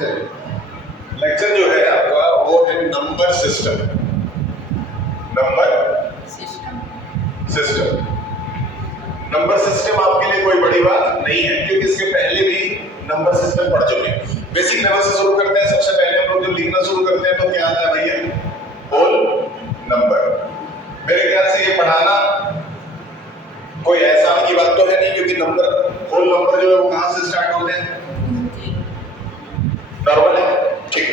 Lecture जो है आपका वो है number system. Number system number system आपके लिए कोई बड़ी बात नहीं है, क्योंकि इसके पहले भी नंबर सिस्टम पढ़ चुके हैं। बेसिक नंबर से शुरू करते हैं। सबसे पहले हम लोग जब लिखना शुरू करते हैं तो क्या आता है भैया? Whole number. मेरे ख्याल से ये पढ़ाना कोई एहसान की बात तो है नहीं, क्योंकि नंबर होल नंबर जो है वो कहां से स्टार्ट होते हैं? नॉर्मल है, ठीक।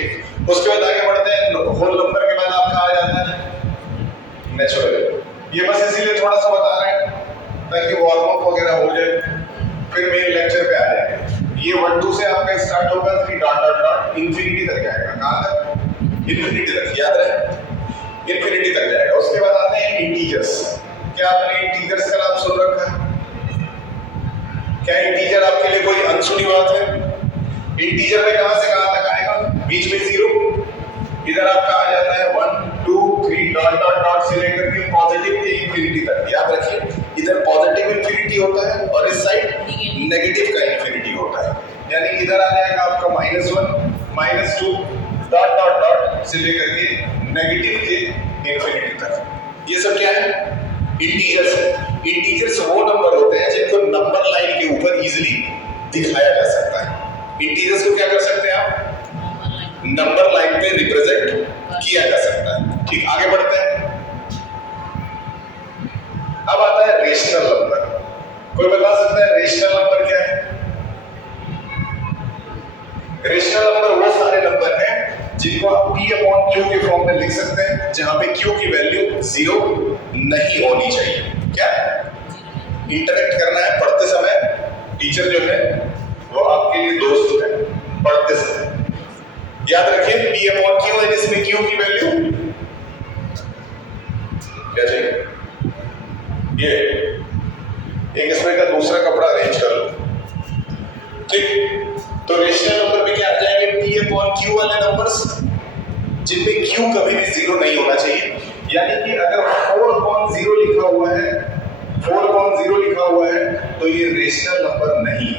उसके बाद आगे बढ़ते हैं। होल नंबर के बाद आपका आ जाता है नेचुरल। ये बस इसीलिए थोड़ा सा बता रहे हैं ताकि वार्म अप वगैरह हो जाए, फिर मेन लेक्चर पे आ जाएंगे। ये 1 2 से आपका स्टार्ट होगा, 3 डॉट डॉट डॉट इंफिनिटी तक जाएगा। कहां तक? इंफिनिटी तक, याद रहे, इंफिनिटी तक जाएगा। उसके बाद आते हैं इंटीजर्स। क्या आपने इंटीजर्स का नाम सुन रखा है? क्या इंटीजर आपके लिए कोई अनसुनी बात है? इंटीजर में कहां से कहां तक आएगा? बीच में 0, इधर आपका आ जाता है 1 2 3 डॉट डॉट डॉट से लेकर के पॉजिटिव के इंफिनिटी तक। याद रखिए, इधर पॉजिटिव इंफिनिटी होता है और इस साइड नेगेटिव का इंफिनिटी होता है। यानी इधर आ जाएगा आपका -1 -2 डॉट डॉट डॉट से लेकर के नेगेटिव के इंफिनिटी तक। ये सब क्या है? इंटीजर्स है। इंटीजर्स वो नंबर होते हैं जिनको नंबर लाइन के ऊपर इजीली दिखाया जा सकता है। इंटीजर्स को क्या कर सकते हैं आप? नंबर लाइन पे रिप्रेजेंट किया जा सकता है। ठीक, आगे बढ़ते हैं। अब आता है रेशनल नंबर। कोई बता सकता है रेशनल नंबर क्या है? रेशनल नंबर वो सारे नंबर हैं जिनको आप p/q के फॉर्म में लिख सकते हैं, जहां पे q की वैल्यू 0 नहीं होनी चाहिए। क्या इंटरेक्ट करना है पढ़ते समय? टीचर जो है वो आपके लिए दोस्त है पढ़ते समय। याद रखिए p/q है जिसमें q की वैल्यू क्या चाहिए? ये एक इसमें का दूसरा कपड़ा अरेंज कर लो। ठीक, तो रेशनल नंबर में क्या आ जाएंगे? p/q वाले नंबर्स जिनमें q कभी भी 0 नहीं होना चाहिए। यानी कि अगर 4/0 लिखा हुआ है, 4/0 लिखा हुआ है तो ये रेशनल नंबर नहीं।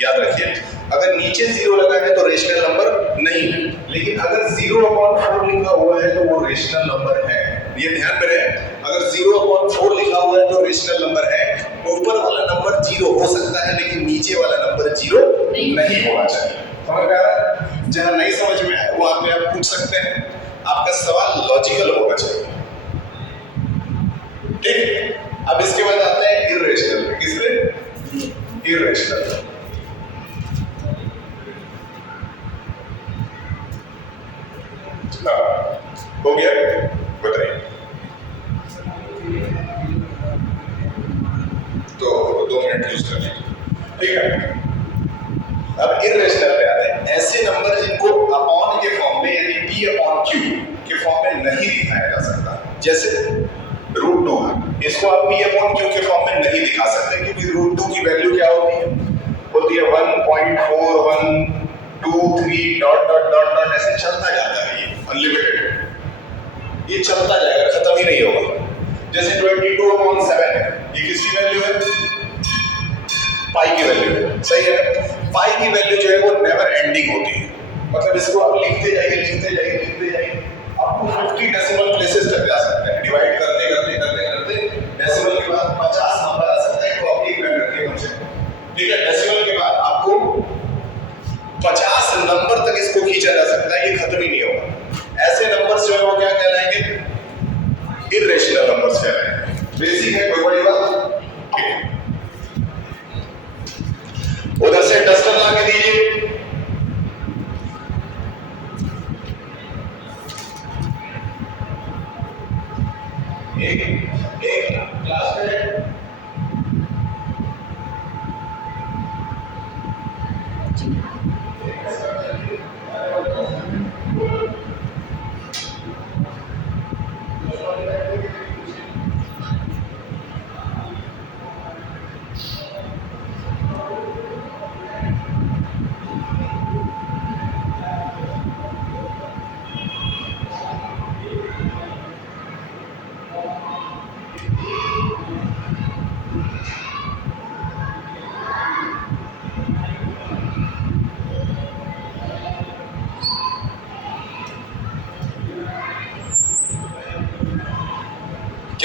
याद रखिए, अगर नीचे 0 लगा है तो रेशनल नंबर नहीं है, लेकिन अगर 0/4 लिखा हुआ है तो वो रेशनल नंबर है। ये ध्यान में रहे, अगर 0/4 लिखा हुआ है तो रेशनल नंबर है। ऊपर वाला नंबर 0 हो सकता है, लेकिन नीचे वाला नंबर 0 नहीं होना चाहिए। समझ में आ रहा है? जहां नहीं समझ में आए वो आप पूछ सकते हैं। आपका सवाल लॉजिकल होना चाहिए। ठीक, अब इसके बाद आते हैं इर्रेशनल। किसमें? इर्रेशनल। हो गया? बताइए। तो 2 मिनट यूज कर लीजिए। ठीक है, अब इर्रेशनल पे आते हैं। ऐसे नंबर जिनको अपॉन के फॉर्म में यानी p/q के फॉर्म में नहीं दिखाया जा सकता। जैसे √2, इसको आप p/q के फॉर्म में नहीं दिखा सकते, क्योंकि √2 की वैल्यू क्या होती है? 1.4123 डॉट डॉट डॉट डॉट ऐसे चलता जाता है। ये अनलिमिटेड, ये चलता जाएगा, खत्म ही नहीं होगा। जैसे 22/7 है, ये किसकी वैल्यू है? पाई की वैल्यू है। सही है, पाई की वैल्यू जो है वो नेवर एंडिंग होती है। मतलब इसको आप लिखते जाइए लिखते जाइए लिखते जाइए, आपको 50 डेसिमल प्लेसेस तक जा सकते हैं। डिवाइड करते करते करते करते डेसिमल के बाद 50 नंबर आ सकता है। तो आप एक मिनट रखिए मुझे, ठीक है? डेसिमल के बाद आपको 50 नंबर तक इसको खींचा जा सकता है, ये खत्म ही नहीं होगा। ऐसे नंबर्स जो है वो क्या कहलाएंगे? इर्रेशनल नंबर्स कहलाएंगे। बेसिक है, कोई बड़ी बात? उधर से डस्टर ला के दीजिए। एक क्लास में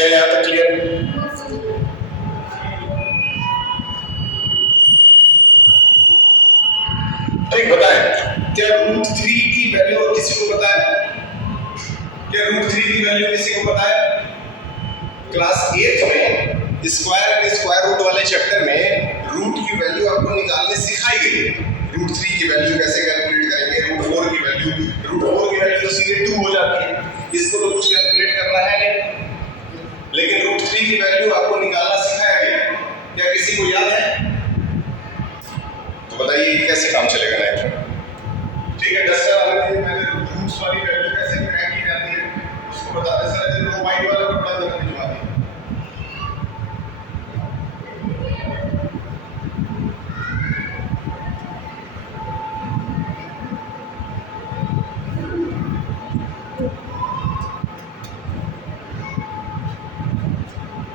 क्या यहाँ तक क्लियर? ठीक, बताएं क्या √3 की वैल्यू किसी को पता है? क्या √3 की वैल्यू किसी को पता है? क्लास 8 में स्क्वायर एंड स्क्वायर रूट वाले चैप्टर में रूट की वैल्यू आपको निकालने सिखाई गई है। √3 की वैल्यू कैसे कैलकुलेट करेंगे, √4 की वैल्यू, √4 की वैल्यू तो सीधे 2 हो जाती है, इसको तो कुछ कैलकुलेट करना है नहीं, लेकिन √3 की वैल्यू आपको निकालना सिखाया गया। क्या किसी को याद है? तो बताइए कैसे काम चलेगा नेक्स्ट में? ठीक है, डस्टर वाले दिन मैंने रूट्स वाली वैल्यू कैसे क्रैक की जाती है उसको बताते समय तो वाइट वाला को बड़ा जल्दी भिजवा दिया।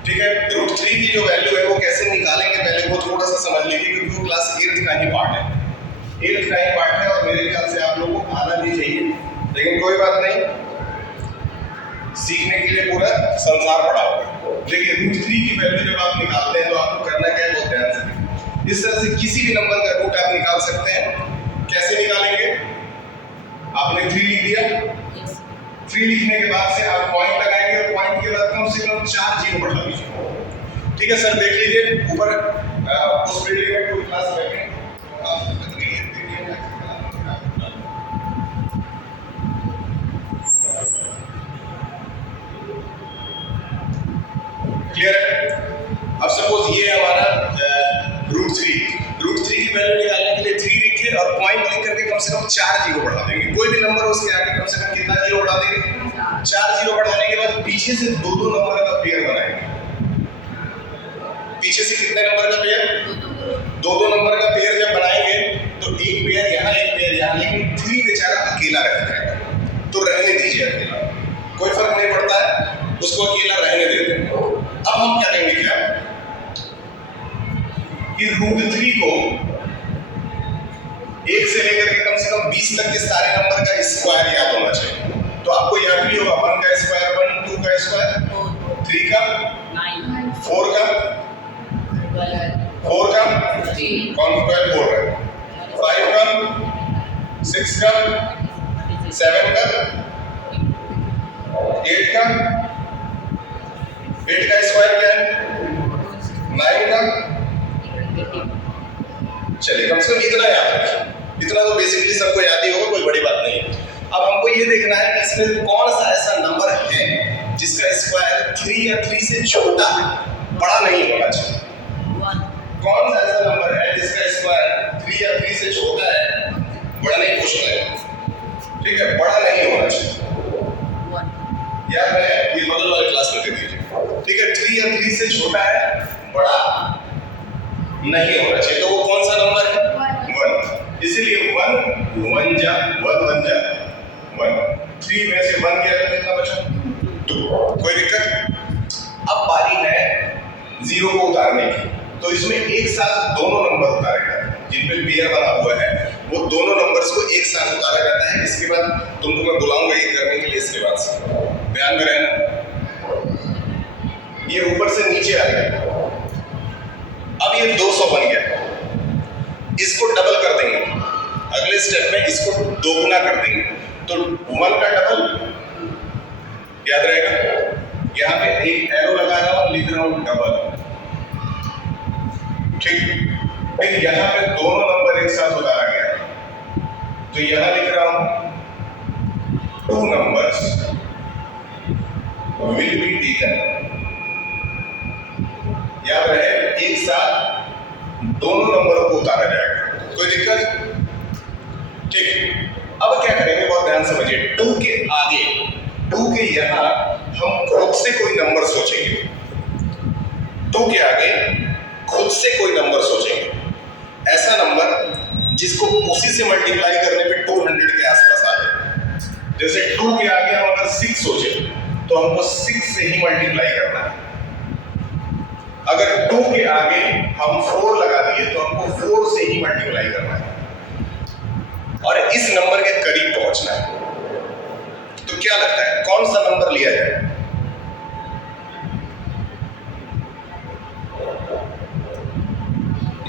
ठीक है, √3 की जो वैल्यू है वो कैसे निकालेंगे पहले वो थोड़ा सा समझ लीजिए, क्योंकि वो क्लास 8 का ही पार्ट है। 8 का ही पार्ट है और मेरे ख्याल से आप लोगों को आना भी चाहिए, लेकिन कोई बात नहीं, सीखने के लिए पूरा संसार पड़ा होगा। देखिए √3 की वैल्यू जब आप निकालते हैं तो आपको करना क्या है, बहुत ध्यान से इस तरह से किसी भी नंबर का रूट आप निकाल सकते हैं। कैसे निकालेंगे? आपने 3 लिख दिया, 3 लिखने के बाद से आप पॉइंट लगाएंगे और पॉइंट के बाद कम से कम 4 जीरो बढ़ा लीजिए। ठीक है सर, देख लीजिए ऊपर उस बिल्डिंग में कोई क्लास बैठे क्लियर है? अब सपोज ये हमारा √3 की वैल्यू निकालने के लिए 3 लिखे और पॉइंट लिख करके कम से कम 4 जीरो बढ़ा देंगे। कोई भी नंबर हो उसके आगे कम से कम कितना जीरो बढ़ा देंगे? 4 जीरो बढ़ाने के बाद पीछे से दो नंबर का पेयर बनाएंगे। पीछे से कितने नंबर का पेयर? दो नंबर का पेयर जब बनाएंगे तो एक पेयर यहाँ एक पेयर यहाँ, लेकिन 3 बेचारा अकेला रह जाएगा, तो रहने दीजिए अकेला, कोई फर्क नहीं पड़ता है, उसको अकेला रहने देते हैं। अब हम क्या करेंगे क्या कि √3 को 1 से लेकर के कम से कम 20 तक के सारे नंबर का स्क्वायर याद होना चाहिए। तो आपको याद भी होगा 1 का स्क्वायर 1, 2 का स्क्वायर 3 का 9, 4 का 4 का कौन स्क्वायर 4 का 5 का 6 का 7 का 8 का स्क्वायर क्या है 9 का। चलिए कम से कम इतना याद रखिए, इतना तो बेसिकली सबको याद ही होगा, कोई बड़ी बात नहीं है। अब हमको ये देखना है कि इसमें कौन सा ऐसा नंबर है जिसका स्क्वायर 3 या 3 से छोटा है, बड़ा नहीं होना चाहिए। कौन सा ऐसा नंबर है जिसका स्क्वायर 3 या 3 से छोटा है, बड़ा नहीं पूछना है, ठीक है, बड़ा नहीं होना चाहिए। याद रहे, ये बगल वाले क्लास में दे दीजिए, ठीक है। 3 या 3 से छोटा है, बड़ा नहीं होना चाहिए, तो वो कौन सा नंबर है? 1। इसीलिए 1 जा 1 3 में से 1 गया तो कितना बचा? 2। कोई दिक्कत? अब बारी है 0 को उतारने की, तो इसमें एक साथ दोनों नंबर उतारेगा, जिन पे पेयर बना हुआ है वो दोनों नंबर्स को एक साथ उतारा जाता है। इसके बाद तुमको मैं बुलाऊंगा ये करने के लिए, इसके बाद से ध्यान में रहना। ये ऊपर से नीचे आ गया, अब ये 200 बन गया, इसको डबल कर देंगे, अगले स्टेप में इसको 2 गुना कर देंगे, तो 1 का डबल याद रहेगा। यहाँ पे एक एरो लगा रहा हूं, लिख रहा हूं डबल, ठीक। फिर यहाँ पे दोनों नंबर एक साथ उतारा गया, तो यहाँ लिख रहा हूं 2 numbers will be taken। याद रहे एक साथ दोनों नंबरों को उतारा जाएगा, कोई दिक्कत? ठीक, अब क्या करेंगे बहुत ध्यान समझिए। 2 के आगे, 2 के यहाँ हम खुद से कोई नंबर सोचेंगे, 2 के आगे खुद से कोई नंबर सोचेंगे, ऐसा नंबर जिसको उसी से मल्टीप्लाई करने पे 200 के आसपास आ जाए। जैसे 2 के आगे हम अगर 6 सोचे तो हमको 6 से ही मल्टीप्लाई करना है। अगर 2 के आगे हम 4 लगा दिए तो हमको 4 से ही मल्टीप्लाई करना है और इस नंबर के करीब पहुंचना है। तो क्या लगता है कौन सा नंबर लिया जाए?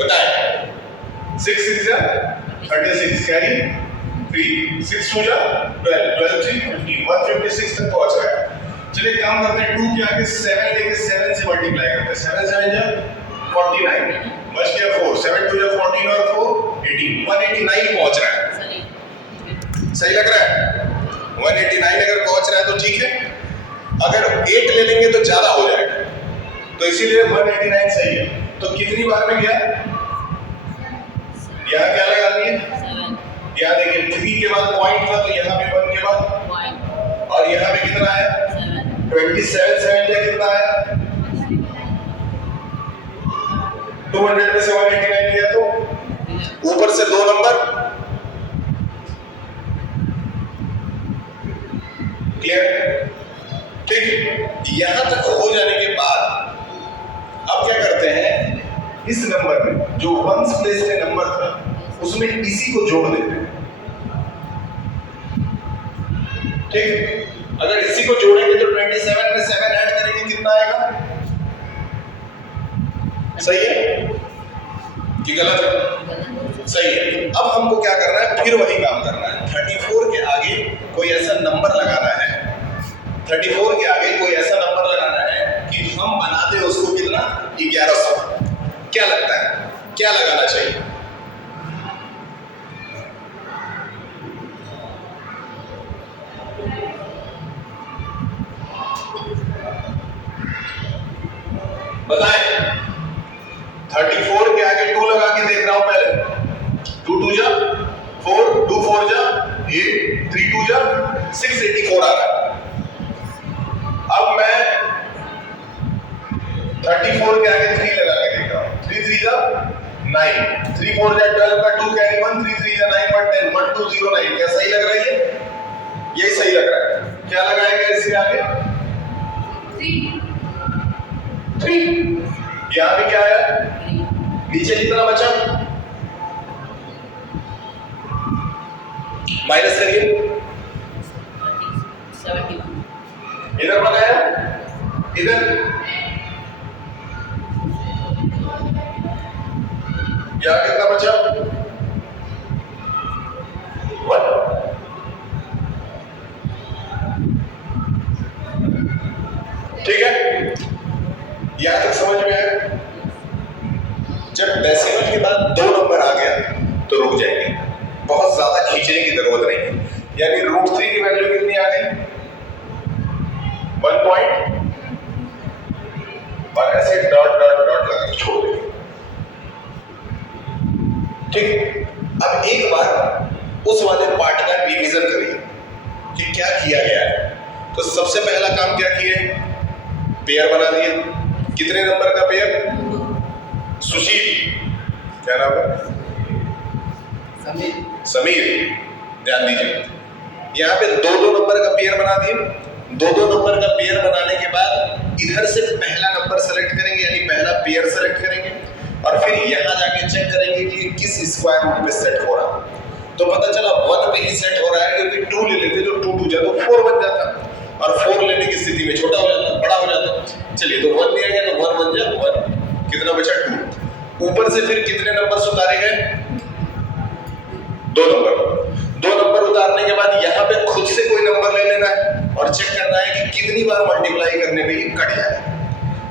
बताएं 6 6 जा 36 कैरी 3 6 2 जा 12 12 3 15 156 तक पहुंच रहा है। चलिए काम करते हैं 2 के आगे 7 लेके 7 से मल्टीप्लाई करते हैं 7 7 जा 49 बच गया 4 7 2 जा 14 और 4 18 189 पहुंच रहा है। सही लग रहा है 189 अगर पहुंच रहा है तो ठीक है, अगर 8 ले लेंगे तो ज्यादा हो जाएगा, तो इसीलिए 189 सही है। तो कितनी बार में गया, यहाँ क्या लगा दिए 7, यहाँ देखिए 3 के बाद पॉइंट था तो यहाँ पे 1 के बाद पॉइंट, और यहाँ पे कितना आया 27 7 जा कितना आया 200 में से 189 किया तो ऊपर से 2 नंबर क्लियर, ठीक। यहां तक हो जाने के बाद अब क्या करते हैं, इस नंबर में जो वंस प्लेस में नंबर था उसमें इसी को जोड़ देते हैं, ठीक। अगर इसी को जोड़ेंगे तो 27 में 7 ऐड करेंगे कितना आएगा, सही है कि गलत है, सही है। अब हमको क्या करना है, फिर वही काम करना है। 34 के आगे कोई ऐसा नंबर लगाना है, 34 के आगे कोई ऐसा नंबर लगाना है कि हम बना दे उसको कितना 1100। क्या लगता है क्या लगाना चाहिए, बताएं। 34 के आगे 2 लगा के देख रहा हूं पहले, 2 2 जा 4 2 4 जा 8 3 2 जा 684 आ रहा है। अब मैं 34 के आगे 3 लगा के देख रहा हूं, 3 3 जा 9 3 4 जा 12 का 2 कैरी 1 3 3 जा 9 1 10 1 2 0 9। क्या सही लग रहा है, यही सही लग रहा है। क्या लगाएंगे इसके आगे 3, यहां पे क्या आया, नीचे कितना बचा, माइनस करिए 71, इधर बनाया इधर, यहां कितना बचा 1, ठीक है। यहां तक समझ में आया। जब डेसिमल के बाद 2 नंबर आ गया तो रुक जाएंगे, बहुत ज्यादा खींचने की जरूरत नहीं है। यानी √3 की वैल्यू कितनी आ गई 1 पॉइंट, और ऐसे डॉट डॉट डॉट लगा के छोड़ देंगे, ठीक। अब एक बार उस वाले पार्ट का रिवीजन करिए कि क्या किया गया है। तो सबसे पहला काम क्या किए, पेयर बना दिए। कितने नंबर का पेयर, सुशील, क्या नाम है समीर, ध्यान दीजिए। यहाँ पे 2 नंबर का पेयर बना दिए। 2 नंबर का पेयर बनाने के बाद इधर से पहला नंबर सेलेक्ट करेंगे, यानी पहला पेयर सेलेक्ट करेंगे, और फिर यहाँ जाके चेक करेंगे कि किस स्क्वायर रूट पे सेट हो रहा है। तो पता चला 1 पे ही सेट हो रहा है, क्योंकि 2 ले लेते तो 2 2 जा तो 4 बन जाता, और 4 लेने की स्थिति में छोटा हो जाता, बड़ा हो जाता। चलिए, तो 1 लिया गया तो 1 बन जा 1, कितना बचा 2। ऊपर से फिर कितने नंबर उतारे गए 2 नंबर उतारने के बाद यहाँ पे खुद से कोई नंबर ले लेना है और चेक करना है कि कितनी बार मल्टीप्लाई करने पे ये कट जाए।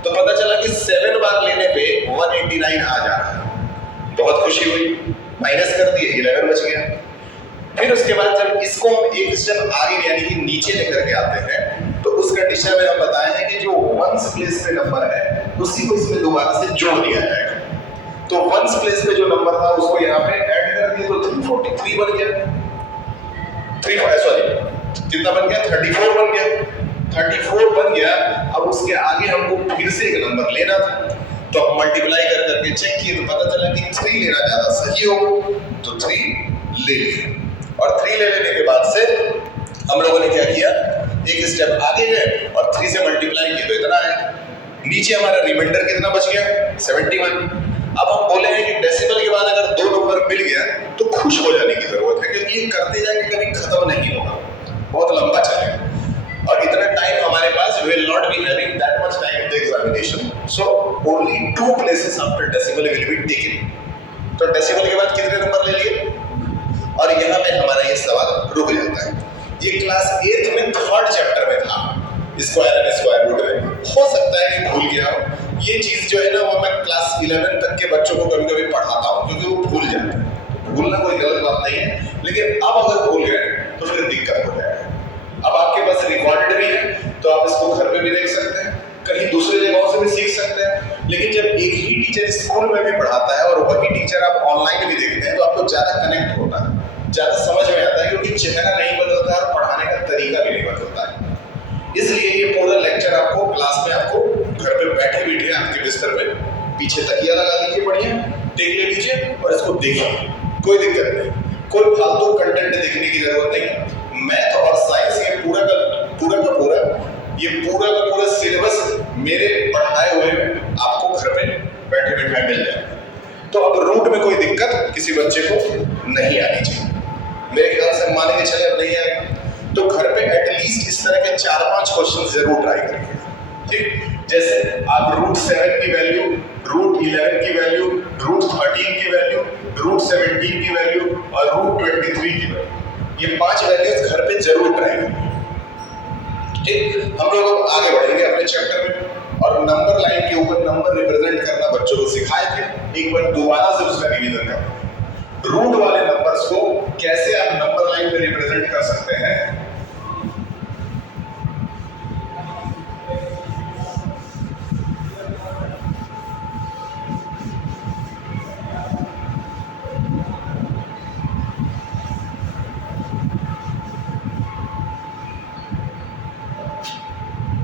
तो पता चला कि 7 बार लेने पे 189 आ जा रहा है। बहुत खुशी हुई, माइनस कर दिए 11 बच गया। फिर उसके बाद जब इसको हम एक स्टेप आगे यानी कि नीचे लेकर के आते हैं, तो उस कंडीशन में हम बताए हैं कि जो वंस प्लेस पे नंबर है उसी को इसमें दोबारा से जोड़ दिया जाएगा। तो वंस प्लेस पे जो नंबर था उसको यहाँ पे ऐड कर दिए, तो 343 बन गया। कितना बन गया 34 बन गया। 34 बन गया। अब उसके आगे हमको फिर से एक नंबर लेना था, तो हम मल्टीप्लाई कर करके चेक किए तो पता चला कि 3 लेना ज्यादा सही होगा, तो 3 ले लिए। और 3 ले लेने के बाद से हम लोगों ने क्या किया, एक स्टेप आगे गए और 3 से मल्टीप्लाई किए तो इतना है। नीचे हमारा रिमाइंडर कितना बच गया 71। अब हम बोले हैं कि डेसिमल के बाद अगर 2 नंबर मिल गया तो खुश हो जाने की जरूरत है, क्योंकि ये करते जाके कभी खत्म नहीं होगा, बहुत लंबा चलेगा और इतना टाइम हमारे पास will not be having that much time in the examination. So only 2 places after decimal will be taken. तो डेसिमल के बाद कितने नंबर ले लिए? और यहाँ पे हमारा ये सवाल रुक जाता है। ये क्लास 8th में 3rd चैप्टर में था, स्क्वायर एंड स्क्वायर रूट में। हो सकता है कि भूल गया हो। ये चीज जो है ना वो मैं क्लास 11 तक के बच्चों को कभी कभी पढ़ाता हूँ, क्योंकि वो भूल जाते हैं। भूलना कोई गलत बात नहीं है, लेकिन अब अगर भूल गए तो फिर दिक्कत हो जाएगा। अब आपके पास रिकॉर्डेड भी है, तो आप इसको घर पे भी देख सकते हैं, कहीं दूसरे जगहों से भी सीख सकते हैं। लेकिन जब एक ही टीचर स्कूल में भी पढ़ाता है और वही टीचर आप ऑनलाइन भी देखते हैं, तो आपको ज्यादा कनेक्ट होता है, ज्यादा समझ में आता है, क्योंकि चेहरा नहीं बदलता है और पढ़ाने का तरीका भी नहीं बदलता है। इसलिए ये पूरा लेक्चर आपको क्लास में आपको घर पे बैठे बैठे आपके बिस्तर पे पीछे तकिया लगा दीजिए, बढ़िया टेक ले लीजिए और इसको देखिए, कोई दिक्कत नहीं, कोई फालतू कंटेंट देखने की जरूरत नहीं। मैथ और साइंस ये पूरा का पूरा सिलेबस मेरे पढ़ाए हुए में आपको घर पे बैठे बैठे मिल जाएगा। तो अब रूट में कोई दिक्कत किसी बच्चे को नहीं आनी चाहिए। मेरे ख्याल से मान के चले अब नहीं आएगा, तो घर पे एटलीस्ट इस तरह के 4-5 क्वेश्चन जरूर ट्राई करिए। ठीक, जैसे आप रूट 7 की वैल्यू, रूट 11 की वैल्यू, रूट 13 की वैल्यू, रूट 17 की वैल्यू और रूट 23 की वैल्यू, ये 5 वैल्यूज घर पे जरूर ट्राई करिए। ठीक, हम लोग आगे बढ़ेंगे अपने चैप्टर में और नंबर लाइन के ऊपर नंबर रिप्रेजेंट करना बच्चों को सिखाए थे। एक बार दोबारा से उसका रिवीजन करें। रूट वाले नंबर्स को कैसे आप नंबर लाइन पे रिप्रेजेंट कर सकते हैं।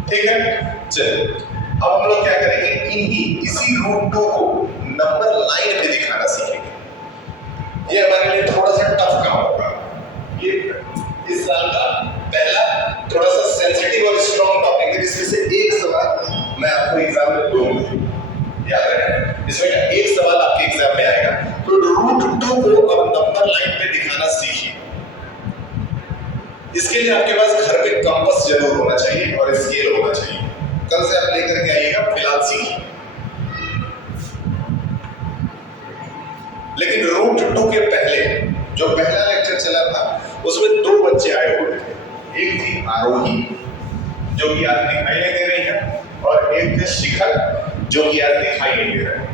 ठीक है, चलिए अब हम लोग क्या करेंगे, इसी रूट 2 को नंबर लाइन पे दिखाना सीखेंगे। ये हमारे लिए थोड़ा सा टफ काम होगा। ये इस साल का पहला थोड़ा सा सेंसिटिव और स्ट्रॉन्ग टॉपिक है, जिसमें से एक सवाल मैं आपको एग्जाम में दूंगा, याद रखें। इसमें का एक सवाल आपके एग्जाम में आएगा। तो रूट 2 को अब नंबर लाइन पे दिखाना सीखिए। इसके लिए आपके पास घर पे कंपास जरूर होना चाहिए और स्केल होना चाहिए। कल से आप लेकर के आइएगा, फिलहाल सीखिए। लेकिन रूट 2 के पहले जो पहला लेक्चर चला था उसमें 2 बच्चे आए हुए थे। एक थी आरोही जो कि आज दिखाई नहीं दे रही है, और एक थे शिखर जो कि आज दिखाई नहीं दे रहा है।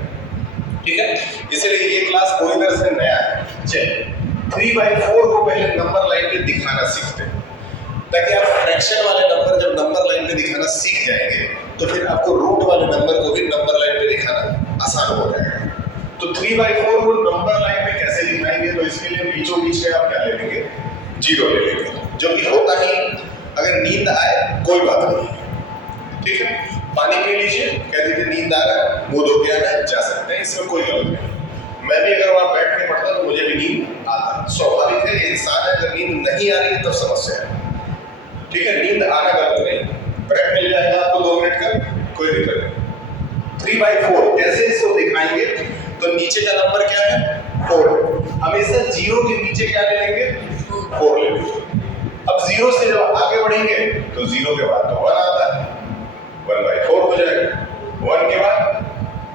ठीक है, इसलिए ये क्लास पूरी तरह से नया है। चलिए 3/4 को पहले नंबर लाइन पे दिखाना सीखते हैं, ताकि आप फ्रैक्शन वाले नंबर जब नंबर लाइन पे दिखाना सीख जाएंगे तो फिर आपको रूट वाले नंबर को भी नंबर लाइन पे दिखाना आसान हो जाएगा। तो 3/4 को नंबर लाइन पे कैसे दिखाएंगे, तो इसके लिए बीचों बीच से आप क्या ले लेंगे, 0 ले लेंगे, जो कि होता ही अगर नींद आए कोई बात नहीं है। ठीक है, पानी पी लीजिए, कह दीजिए नींद आ रहा है, मुंह धो के आना जा सकते हैं, इसमें कोई गलत नहीं। मैं भी अगर वहां बैठ के पढ़ता तो मुझे भी नींद आता, स्वाभाविक है, इंसान है, अगर नींद नहीं आ रही है तब समस्या है। ठीक है, नींद आना गलत नहीं, ब्रेक मिल जाएगा आपको 2 मिनट का, कोई दिक्कत नहीं। 3/4 कैसे इसको दिखाएंगे, तो नीचे का नंबर क्या है, 4। हमेशा 0 के नीचे क्या ले लेंगे, 4 ले लेंगे। अब 0 से जब आगे बढ़ेंगे तो 0 के बाद तो 1 आता है, 1/4 हो जाएगा। 1 के बाद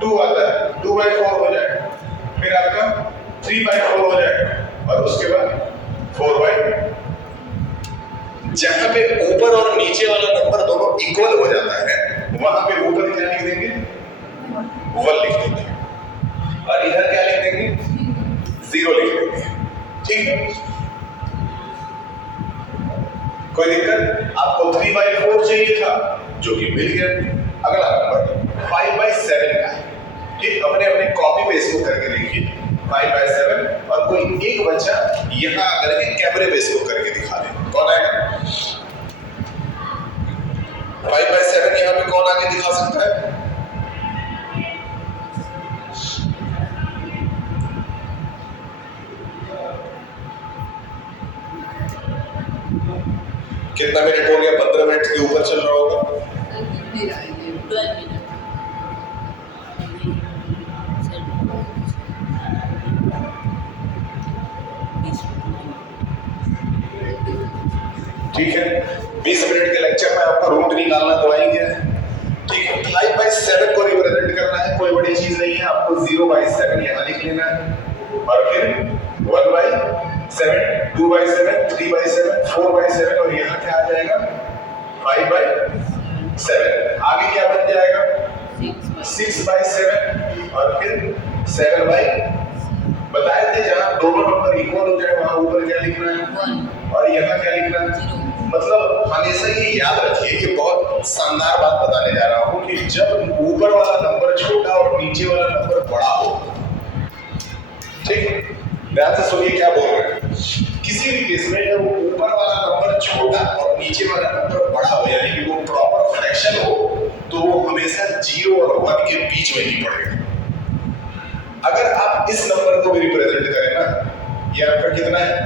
2 आता है, 2/4 हो जाएगा। फिर आपका 3/4 हो जाएगा और उसके बाद 4/। जहां पे ऊपर और नीचे वाला नंबर दोनों इक्वल हो जाता है, वहां पे ऊपर क्या लिख देंगे, 1 लिख देंगे, और इधर क्या लिख देंगे, 0 लिख देंगे। ठीक है, कोई दिक्कत। आपको 3/4 चाहिए था, जो कि मिल गया। अगला नंबर 5/7 का है। ठीक, अपने अपने कॉपी पे इसको करके देखिए, 5/7, और कोई एक बच्चा यहां आकर के कैमरे पे इसको करके दिखा दे। कौन आएगा, 5/7 यहां पे कौन आके दिखा सकता है, कितना मिनट हो गया, 15 मिनट के ऊपर चल रहा होगा। ठीक है, 20 मिनट के लेक्चर में आपका रूट निकालना तो आएंगे। ठीक है, 5/7 को रिप्रेजेंट करना है, कोई बड़ी चीज नहीं है, आपको 0/7 यहाँ लिख लेना है और फिर 1/7, 2/7, 3/7, 4/7 और यहाँ क्या आ जाएगा 5/7। आगे क्या बन जाएगा 6/7 और फिर 7/, बताए थे जहां दोनों नंबर इक्वल हो जाए वहां ऊपर क्या लिखना है और यहाँ क्या लिखना है। मतलब हमेशा ये याद रखिए, ये बहुत शानदार बात बताने जा रहा हूं कि जब ऊपर वाला नंबर छोटा और नीचे वाला नंबर बड़ा हो, ठीक, ध्यान से सुनिए क्या बोल रहे हैं। किसी भी केस में जब ऊपर वाला नंबर छोटा और नीचे वाला नंबर बड़ा हो, यानी कि वो प्रॉपर फ्रैक्शन हो, तो वो हमेशा 0 और 1 के बीच में ही पड़ेगा। अगर आप इस नंबर को भी रिप्रेजेंट करें ना, ये आपका कितना है,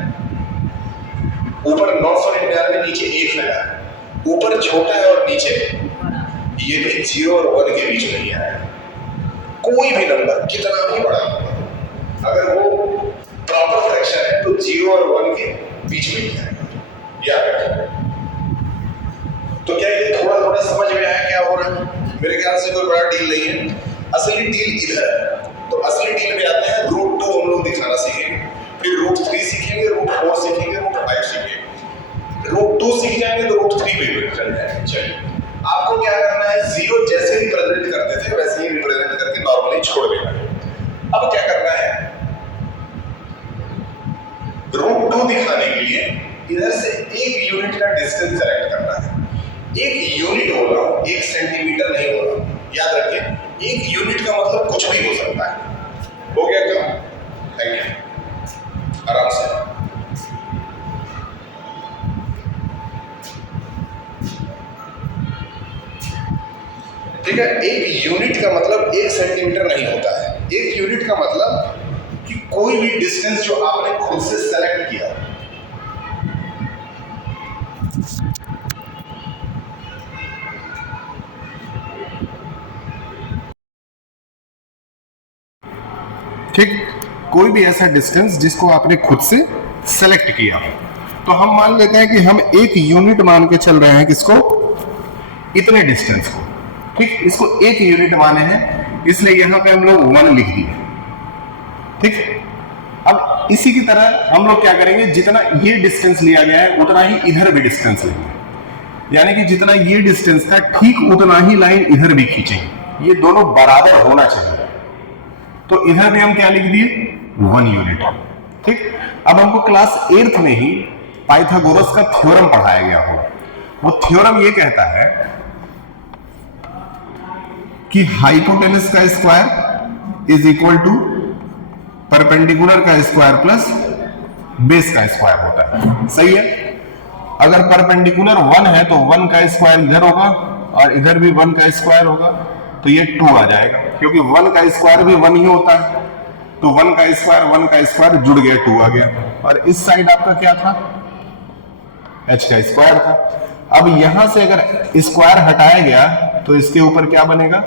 ऊपर 999, नीचे 1 लगा, ऊपर छोटा है और नीचे ये भी 0 और 1 के बीच में ही आएगा। कोई भी नंबर कितना भी बड़ा नंबर अगर वो प्रॉपर फ्रैक्शन है तो 0 और 1 के बीच में ही आएगा, याद रखें। तो क्या ये थोड़ा थोड़ा समझ में आया क्या हो रहा है? मेरे ख्याल से कोई बड़ा डील नहीं है। असली डील इधर है। तो असली डील में आते हैं √2 हम लोग दिखाना सीखेंगे, फिर √3 सीखेंगे, √4 सीखेंगे, √5 सीखेंगे। √2 सीख जाएंगे तो √3 पे भी चल जाएंगे। चलिए, आपको क्या करना है, 0 जैसे रिप्रेजेंट करते थे वैसे ही रिप्रेजेंट करके नॉर्मली छोड़ देना है। अब क्या करना है, √2 दिखाने के लिए इधर से 1 यूनिट का डिस्टेंस सेलेक्ट करना है। 1 यूनिट बोल रहा हूं, 1 सेंटीमीटर नहीं बोल रहा हूं, याद रखिए। 1 यूनिट का मतलब कुछ भी हो सकता है। हो गया काम? थैंक यू, आराम से। ठीक है, 1 यूनिट का मतलब 1 सेंटीमीटर नहीं होता है। 1 यूनिट का मतलब कि कोई भी डिस्टेंस जो आपने खुद से सेलेक्ट किया, ठीक, कोई भी ऐसा डिस्टेंस जिसको आपने खुद से सेलेक्ट किया। तो हम मान लेते हैं कि हम 1 यूनिट मान के चल रहे हैं, किसको, इतने डिस्टेंस को। ठीक, इसको 1 यूनिट माने हैं, इसलिए यहां पे हम लोग 1 लिख दिए। ठीक, अब इसी की तरह हम लोग क्या करेंगे, जितना ये डिस्टेंस लिया गया है उतना ही इधर भी डिस्टेंस लेंगे, यानी कि जितना ये डिस्टेंस था ठीक उतना ही लाइन इधर भी खींचेंगे। ये दोनों बराबर होना चाहिए। तो इधर भी हम क्या लिख दिए, 1 यूनिट। ठीक, अब हमको क्लास 8th में ही पाइथागोरस का थ्योरम पढ़ाया गया होगा। वो थ्योरम ये कहता है कि हाइपोटेनस का square is equal to perpendicular का स्क्वायर प्लस बेस का स्क्वायर होता है। सही है? अगर परपेंडिकुलर 1 है तो 1 का स्क्वायर इधर होगा और इधर भी 1 का स्क्वायर होगा, तो ये 2 आ जाएगा, क्योंकि 1 का स्क्वायर भी 1 ही होता है। तो 1 का स्क्वायर जुड़ गया, 2 आ गया। और इस साइड आपका क्या था, h का स्क्वायर था। अब यहां से अगर स्क्वायर हटाया गया तो इसके ऊपर क्या बनेगा,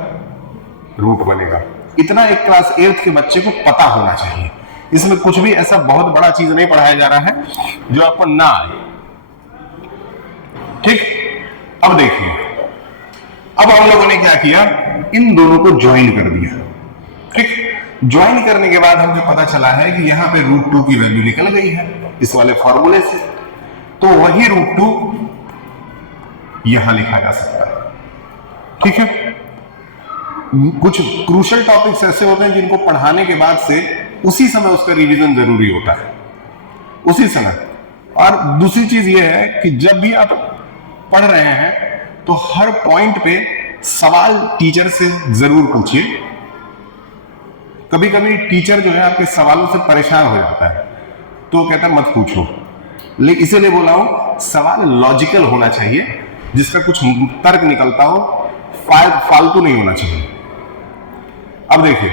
रूट बनेगा। इतना एक क्लास 8th के बच्चे को पता होना चाहिए। इसमें कुछ भी ऐसा बहुत बड़ा चीज नहीं पढ़ाया जा रहा है जो आपको ना आए। ठीक, अब देखिए, अब हम लोगों ने क्या किया, इन दोनों को ज्वाइन कर दिया। ठीक, ज्वाइन करने के बाद हमें पता चला है कि यहां पे √2 की वैल्यू निकल गई है इस वाले फॉर्मूले से, तो वही √2 यहां लिखा जा सकता है। ठीक है, कुछ क्रूशियल टॉपिक्स ऐसे होते हैं जिनको पढ़ाने के बाद से उसी समय उसका रिवीजन जरूरी होता है, उसी समय। और दूसरी चीज यह है कि जब भी आप पढ़ रहे हैं तो हर पॉइंट पे सवाल टीचर से जरूर पूछिए। कभी कभी टीचर जो है आपके सवालों से परेशान हो जाता है, तो कहता है मत पूछो। लेकिन इसीलिए बोला हूं, सवाल लॉजिकल होना चाहिए, जिसका कुछ तर्क निकलता हो, फालतू नहीं होना चाहिए। अब देखिए,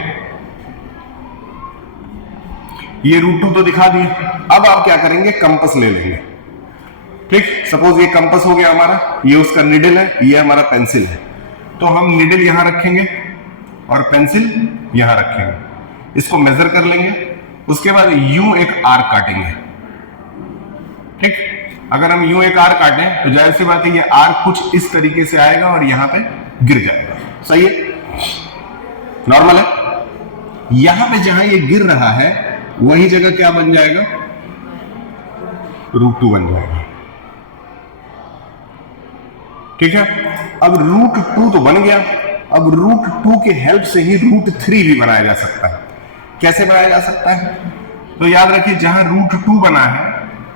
ये √2 तो दिखा दिए। अब आप क्या करेंगे, कंपास ले लेंगे। ठीक, सपोज ये कंपास हो गया हमारा, ये उसका निडल है, ये हमारा पेंसिल है। तो हम निडल यहां रखेंगे और पेंसिल यहां रखेंगे, इसको मेजर कर लेंगे। उसके बाद यूं एक आर्क काटेंगे। ठीक, अगर हम यूं एक आर्क काटें तो जाहिर सी बात है ये आर्क कुछ इस तरीके से आएगा और यहां पे गिर जाएगा। सही है? नॉर्मल है। यहां पे जहां ये गिर रहा है वही जगह क्या बन जाएगा, √2 बन जाएगा। ठीक है, अब √2 तो बन गया, अब √2 के हेल्प से ही √3 भी बनाया जा सकता है। कैसे बनाया जा सकता है, तो याद रखिए जहां √2 बना है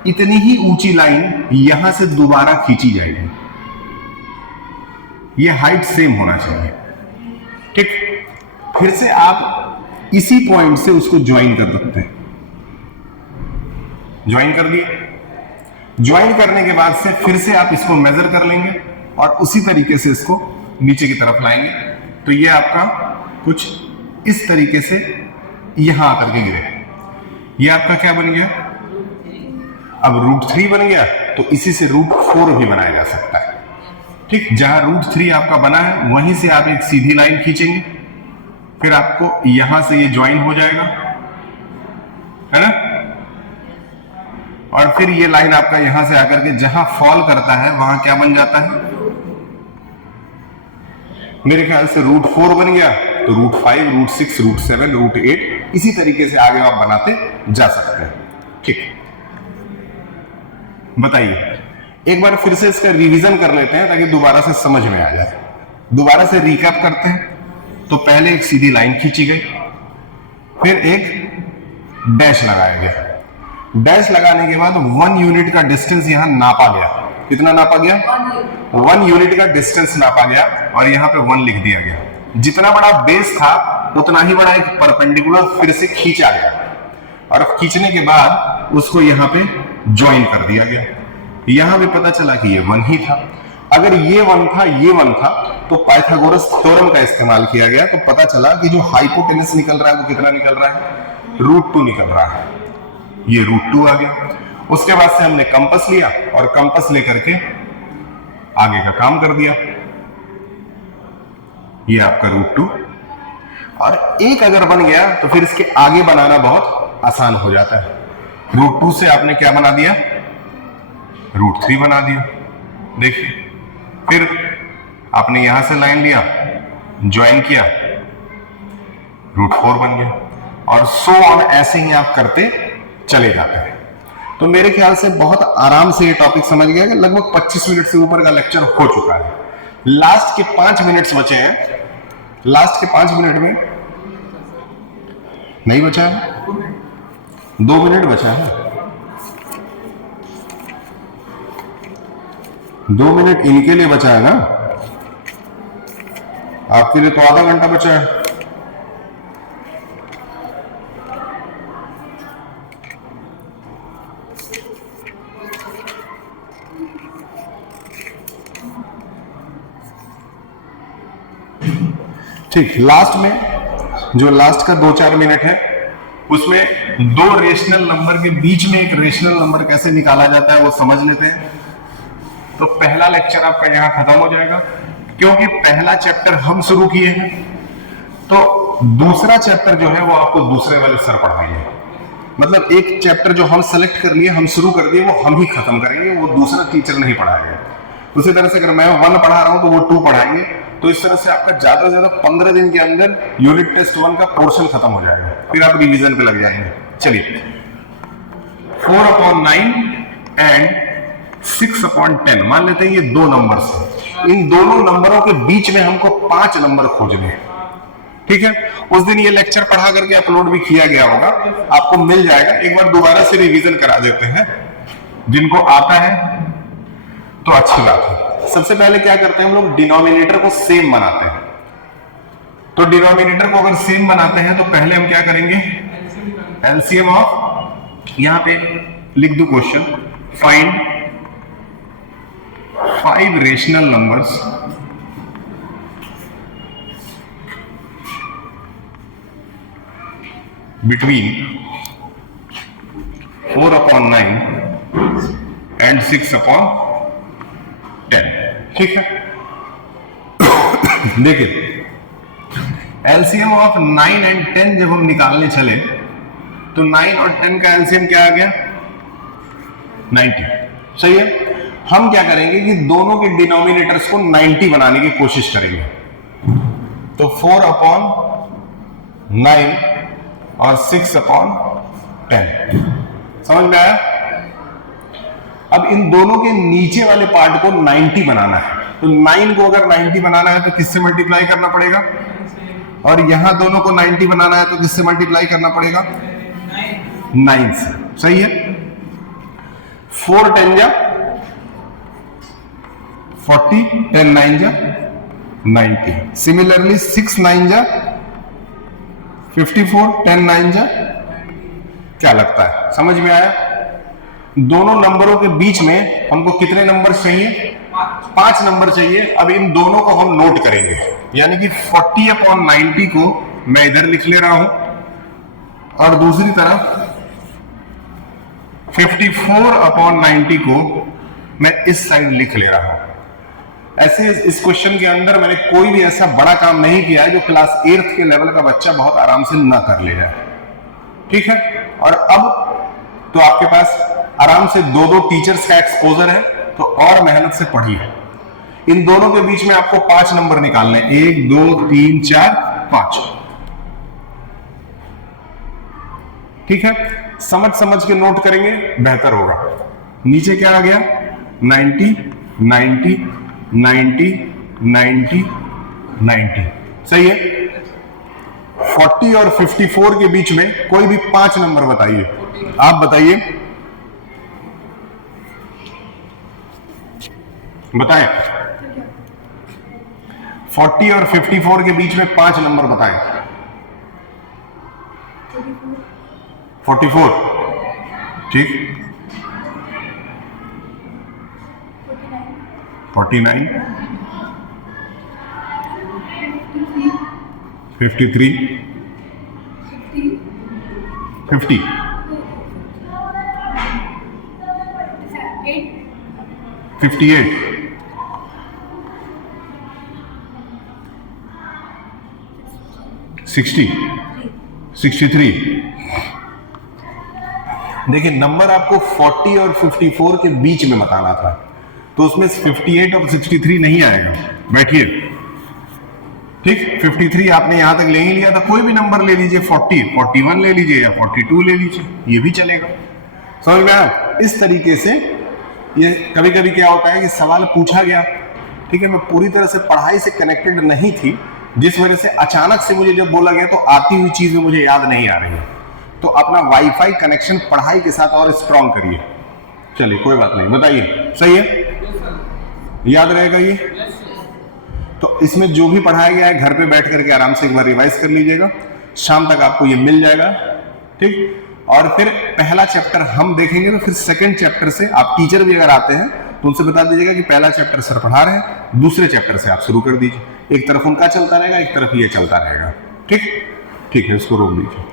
इतनी ही ऊंची लाइन यहां से दोबारा खींची जाएगी, ये हाइट सेम होना चाहिए। ठीक, फिर से आप इसी पॉइंट से उसको ज्वाइन कर सकते हैं। ज्वाइन कर दिए, ज्वाइन करने के बाद से फिर से आप इसको मेजर कर लेंगे और उसी तरीके से इसको नीचे की तरफ लाएंगे, तो ये आपका कुछ इस तरीके से यहां आकर के गिरे। ये आपका क्या बन गया, अब √3 बन गया, तो इसी से √4 भी बनाया जा सकता है। ठीक, जहां √3 आपका बना है वहीं से आप एक सीधी लाइन खींचेंगे, फिर आपको यहां से ये ज्वाइन हो जाएगा, है ना, और फिर ये लाइन आपका यहां से आकर के जहां फॉल करता है वहां क्या बन जाता है, मेरे ख्याल से √4 बन गया, तो √5, √6, √7, √8 इसी तरीके से आगे आप बनाते जा सकते हैं। ठीक, बताइए एक बार फिर से इसका रिवीजन कर लेते हैं ताकि दोबारा से समझ में आ जाए। दोबारा से रिकैप करते हैं। तो पहले एक सीधी लाइन खींची गई, फिर एक डैश लगाया गया, डैश लगाने के बाद 1 यूनिट का डिस्टेंस यहां नापा गया। कितना नापा गया, 1 यूनिट का डिस्टेंस नापा गया और यहां पे 1 लिख दिया गया। जितना बड़ा बेस था उतना ही बड़ा एक परपेंडिकुलर फिर से खींचा गया और खींचने के बाद उसको यहां पे ज्वाइन कर दिया गया। यहां भी पता चला कि ये 1 ही था। अगर ये 1 था, ये 1 था, तो पाइथागोरस थ्योरम का इस्तेमाल किया गया, तो पता चला कि जो हाइपोटेनस निकल रहा है वो कितना निकल रहा है, √2 निकल रहा है। ये √2 आ गया। उसके बाद से हमने कंपास लिया और कंपास लेकर के आगे का काम कर दिया। ये आपका √2, और एक अगर बन गया तो फिर इसके आगे बनाना बहुत आसान हो जाता है। √2 से आपने क्या बना दिया, √3 बना दिया। देखिए, फिर आपने यहां से लाइन लिया, ज्वाइन किया, √4 बन गया, और सो ऑन ऐसे ही आप करते चले जाते हैं। तो मेरे ख्याल से बहुत आराम से ये टॉपिक समझ गया कि लगभग 25 मिनट से ऊपर का लेक्चर हो चुका है। लास्ट के 5 मिनट्स बचे हैं। लास्ट के 5 मिनट में नहीं बचा है, 2 मिनट बचा है। 2 मिनट इनके लिए बचा है ना, आपके लिए तो आधा घंटा बचा है। ठीक, लास्ट में जो लास्ट का 2-4 मिनट है उसमें 2 रेशनल नंबर के बीच में एक रेशनल नंबर कैसे निकाला जाता है वो समझ लेते हैं। तो पहला लेक्चर आपका यहां खत्म हो जाएगा, क्योंकि पहला चैप्टर हम शुरू किए हैं, तो दूसरा चैप्टर जो है वो आपको दूसरे वाले सर पढ़ाएंगे। मतलब एक चैप्टर जो हम सेलेक्ट कर लिए, हम शुरू कर दिए, वो हम ही खत्म करेंगे, वो दूसरा टीचर नहीं पढ़ाएगा। उसी तरह से अगर मैं 1 पढ़ा रहा हूं तो वो 2 पढ़ाएंगे। तो इस तरह से आपका ज्यादा से ज्यादा 15 दिन के अंदर यूनिट टेस्ट 1 का पोर्शन खत्म हो जाएगा, फिर आप रिवीजन पे लग जाएंगे। चलिए, 4/9 एंड 6/10 मान लेते हैं ये 2 नंबर्स हैं। इन दोनों नंबरों के बीच में हमको 5 नंबर खोजने हैं। ठीक है, उस दिन ये लेक्चर पढ़ा करके अपलोड भी किया गया होगा, आपको मिल जाएगा। एक बार दोबारा से रिवीजन करा देते हैं, जिनको आता है तो अच्छी बात है। सबसे पहले क्या करते हैं हम लोग, डिनोमिनेटर को सेम बनाते हैं। तो डिनोमिनेटर को अगर सेम बनाते हैं तो पहले हम क्या करेंगे, एलसीएम ऑफ, यहां पे लिख दो question, find 5 rational numbers between 4/9 and 6/10। ठीक है, देखिए एलसीएम ऑफ 9 एंड 10 जब हम निकालने चले तो 9 और 10 का एलसीएम क्या आ गया, 90। सही है, हम क्या करेंगे कि दोनों के डिनोमिनेटर्स को 90 बनाने की कोशिश करेंगे। तो 4/9 9 और 6/10। समझ में आया? अब इन दोनों के नीचे वाले पार्ट को 90 बनाना है, तो 9 को अगर 90 बनाना है तो किससे मल्टीप्लाई करना पड़ेगा, और यहां दोनों को 90 बनाना है तो किससे मल्टीप्लाई करना पड़ेगा, 9 से। सही है? 4 10 जा 40, 10 9 जा 90। सिमिलरली 6 9 जा 54, 10 9 जा, क्या लगता है, समझ में आया? दोनों नंबरों के बीच में हमको कितने नंबर चाहिए, 5 नंबर चाहिए। अब इन दोनों को हम नोट करेंगे, यानी कि 40/90 को मैं इधर लिख ले रहा हूं और दूसरी तरफ 54/90 को मैं इस साइड लिख ले रहा हूं। ऐसे इस क्वेश्चन के अंदर मैंने कोई भी ऐसा बड़ा काम नहीं किया है जो क्लास 8th के लेवल का बच्चा बहुत आराम से ना कर ले जाए। ठीक है? और अब तो आपके पास आराम से 2-2 टीचर्स का एक्सपोजर है, तो और मेहनत से पढ़िए। इन दोनों के बीच में आपको 5 नंबर निकालने, 1 2 3 4 5। ठीक है? समझ समझ के नोट करेंगे, बेहतर होगा। नीचे क्या आ गया, 90 90 90 90 90। सही है? 40 और 54 के बीच में कोई भी 5 नंबर बताइए। आप बताइए, बताएं। 40 और 54 के बीच में 5 नंबर बताएं। 44, ठीक। 49, 53, 50, 58, 60, 63। देखिए, नंबर आपको 40 और 54 के बीच में बताना था, तो उसमें 58 और 63 नहीं आएगा। बैठिए, ठीक। 53 आपने यहां तक ले ही लिया था, कोई भी नंबर ले लीजिए, 40, 41 ले लीजिए या 42 ले लीजिए, ये भी चलेगा। समझ में आया? इस तरीके से ये कभी कभी क्या होता है कि सवाल पूछा गया, ठीक है, मैं पूरी तरह से पढ़ाई से कनेक्टेड नहीं थी, जिस वजह से अचानक से मुझे जब बोला गया तो आती हुई चीज में मुझे याद नहीं आ रही है। तो अपना वाईफाई कनेक्शन पढ़ाई के साथ और स्ट्रॉन्ग करिए। चलिए, कोई बात नहीं, बताइए। सही है? याद रहेगा ये? तो इसमें जो भी पढ़ाया गया है घर पे बैठ करके आराम से एक बार रिवाइज कर लीजिएगा, शाम तक आपको ये मिल जाएगा। ठीक। और फिर पहला चैप्टर हम देखेंगे, तो फिर सेकंड चैप्टर से आप टीचर भी अगर आते हैं तो उनसे बता दीजिएगा कि पहला चैप्टर सर पढ़ा रहे हैं, दूसरे चैप्टर से आप शुरू कर दीजिए। एक तरफ उनका चलता रहेगा, एक तरफ ये चलता रहेगा। ठीक, ठीक है, इसको रोक दीजिए।